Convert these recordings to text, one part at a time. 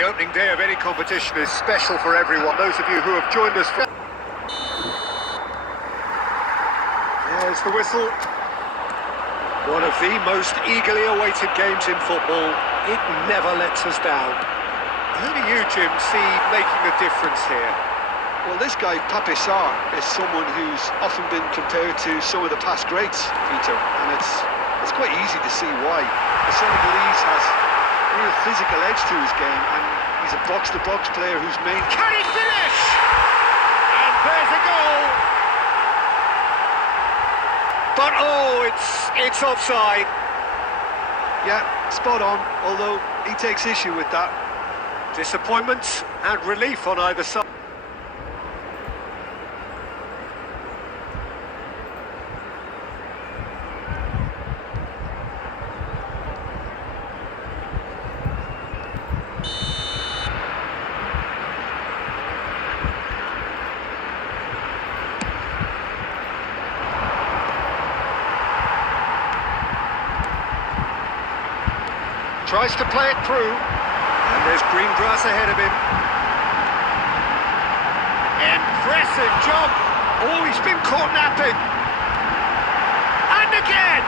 the opening day of any competition is special for everyone. Those of you who have joined us for... There's the whistle. One of the most eagerly awaited games in football. It never lets us down. Who do you, Jim, see making a difference here? Well, this guy, Pape Sarr, is someone who's often been compared to some of the past greats, Peter, and it's quite easy to see why. The Senegalese has a real physical edge to his game, and he's a box-to-box player whose main... Can he finish? And there's a goal! But oh, it's offside. Yeah, spot on, although he takes issue with that. Disappointment and relief on either side. Tries to play it through, and there's green grass ahead of him. Impressive job. Oh, he's been caught napping. And again!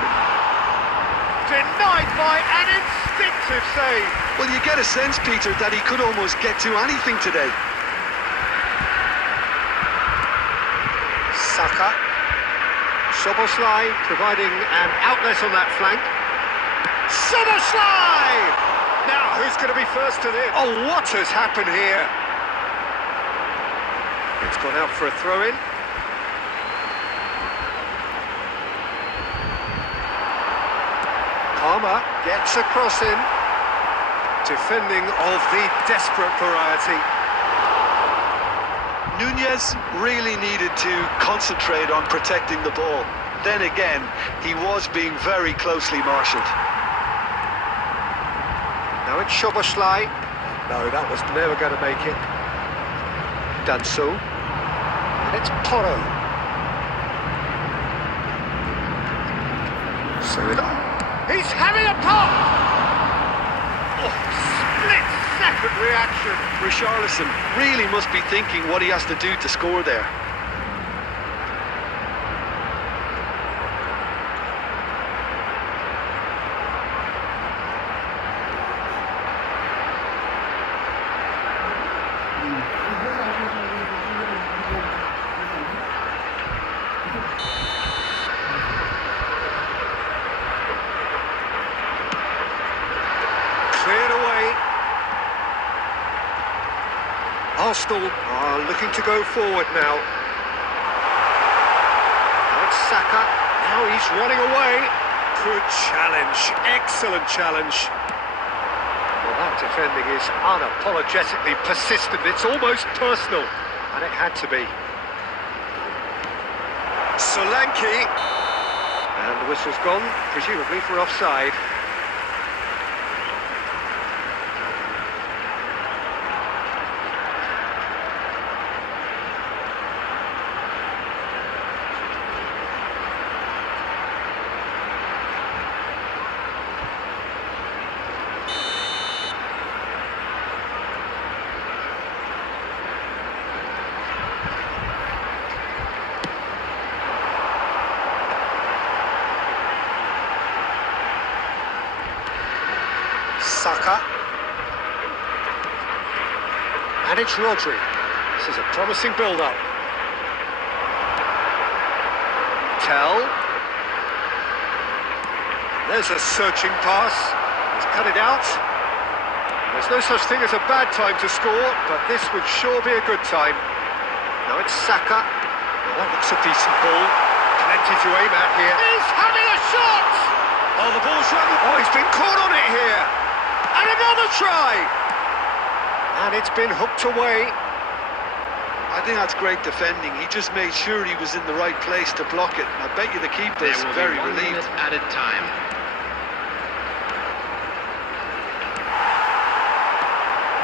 Denied by an instinctive save. Well, you get a sense, Peter, that he could almost get to anything today. Saka. Szoboszlai providing an outlet on that flank. Szoboszlai! Now, who's going to be first to this? Oh, what has happened here? It's gone out for a throw-in. Palmer gets a cross in. Defending of the desperate variety. Nunez really needed to concentrate on protecting the ball. Then again, he was being very closely marshalled. Now it's Szoboszlai. No, that was never going to make it. Danso. And it's Porro. So he's having a pop! Oh, split-second reaction. Richarlison really must be thinking what he has to do to score there. Cleared away. Arsenal are looking to go forward now. Now it's Saka. Now he's running away. Good challenge. Excellent challenge. Well, that defending is unapologetically persistent. It's almost personal. And it had to be. Solanke. And the whistle's gone, presumably for offside. Saka. And it's Rodri. This is a promising build-up. Tell. There's a searching pass. He's cut it out. There's no such thing as a bad time to score, but this would sure be a good time. Now it's Saka. Now that looks a decent ball. Plenty to aim at here. He's having a shot! Oh, the ball's running. Oh, he's been caught on it here. And another try! And it's been hooked away. I think that's great defending. He just made sure he was in the right place to block it. I bet you the keeper is very relieved. Added time.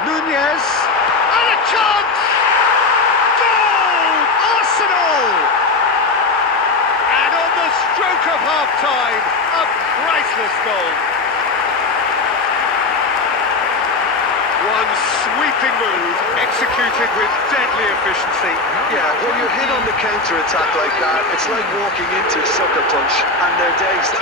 Nunez. And a chance! Goal! Arsenal! And on the stroke of half-time, a priceless goal. One sweeping move, executed with deadly efficiency. Yeah, when you're hit on the counter-attack like that, it's like walking into a sucker punch and they're dazed.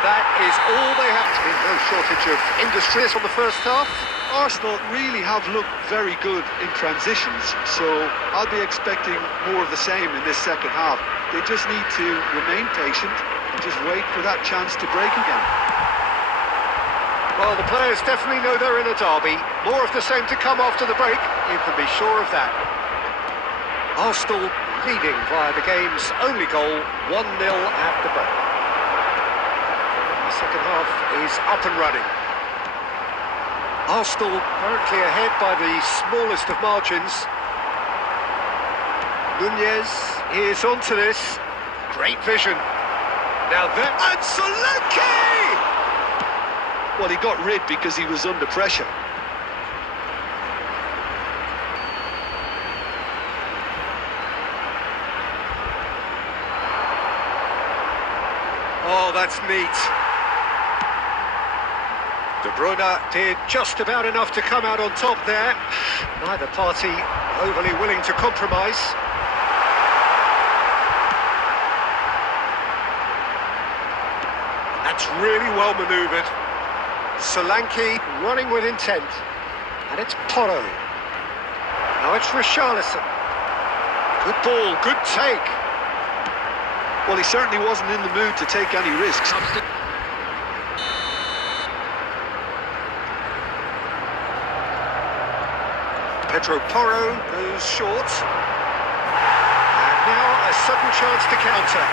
That is all they have to be. No shortage of industries on the first half. Arsenal really have looked very good in transitions, so I'll be expecting more of the same in this second half. They just need to remain patient and just wait for that chance to break again. Well, the players definitely know they're in a derby. More of the same to come after the break, you can be sure of that. Arsenal leading via the game's only goal, 1-0 at the break. The second half is up and running. Arsenal currently ahead by the smallest of margins. Nunez is onto this. Great vision. Now that... And Solanke! Well, he got rid because he was under pressure. Oh, that's neat. De Bruyne did just about enough to come out on top there. Neither party overly willing to compromise. That's really well manoeuvred. Solanke running with intent. And it's Porro. Now it's Richarlison. Good ball, good take. Well, he certainly wasn't in the mood to take any risks. Pedro Porro goes short. And now a sudden chance to counter.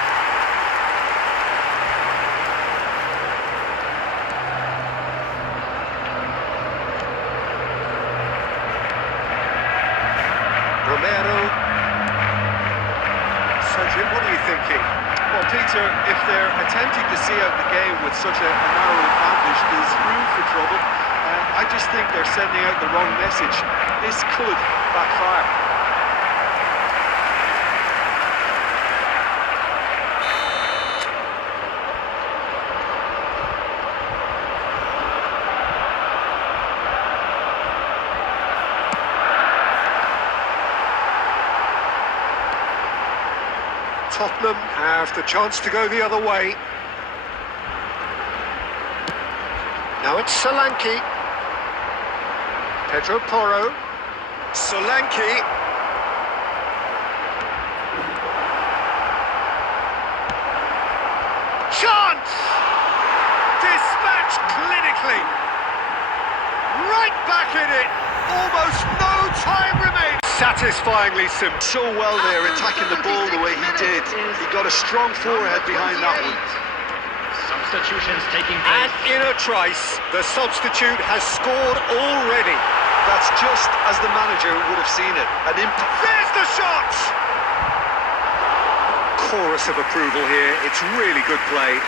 Romero. So Jim, what are you thinking? Well, Peter, if they're attempting to see out the game with such a narrow advantage, there's room for trouble. I just think they're sending out the wrong message. This could backfire. Tottenham have the chance to go the other way. Now it's Solanke. Pedro Porro. Solanke. Chance! Dispatched clinically. Right back in it. Almost no time remains. Satisfyingly simple. So well there, attacking the ball the way he did. He got a strong forehead behind that one. Substitutions taking place. And in a trice, the substitute has scored already. That's just as the manager would have seen it. An impact. There's the shot! Chorus of approval here. It's really good play.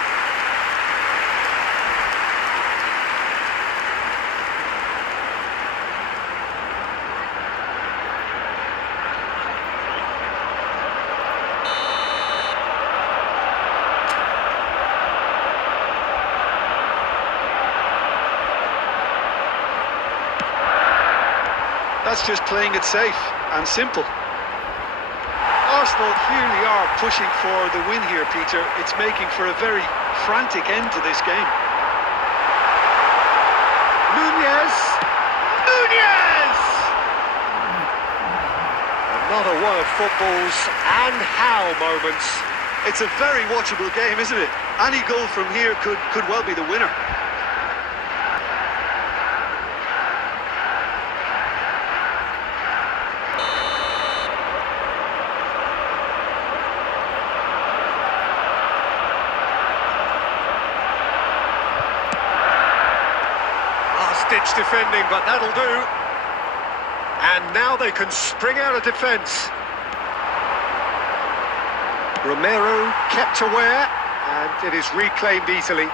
That's just playing it safe and simple. Arsenal clearly are pushing for the win here, Peter. It's making for a very frantic end to this game. Nunez! Nunez! Another one of football's and how moments. It's a very watchable game, isn't it? Any goal from here could well be the winner. Ditch defending, but that'll do. And now they can spring out of defence. Romero kept aware, and it is reclaimed easily.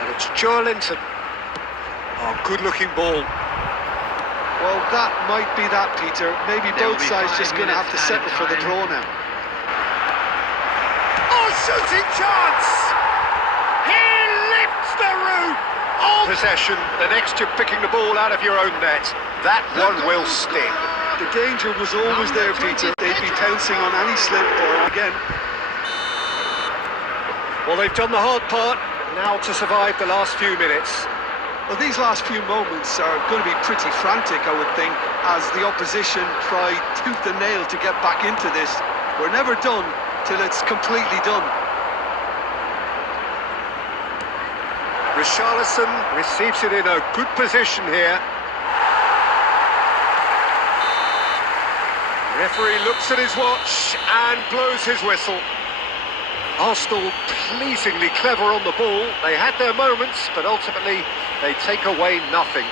And it's Joelinton. Oh, good-looking ball. Well, that might be that, Peter. Maybe There will both be sides 5 just going to have to minutes settle added for the time. draw now. Oh, shooting chance! He lifts the roof! Oh! Possession, the next you're picking the ball out of your own net. That one will sting. The danger was always there, Peter. They'd be pouncing on any slip or again. Well, they've done the hard part, now to survive the last few minutes. Well, these last few moments are going to be pretty frantic, I would think, as the opposition try tooth and nail to get back into this. We're never done till it's completely done. Richarlison receives it in a good position here. Referee looks at his watch and blows his whistle. Arsenal pleasingly clever on the ball. They had their moments, but ultimately they take away nothing.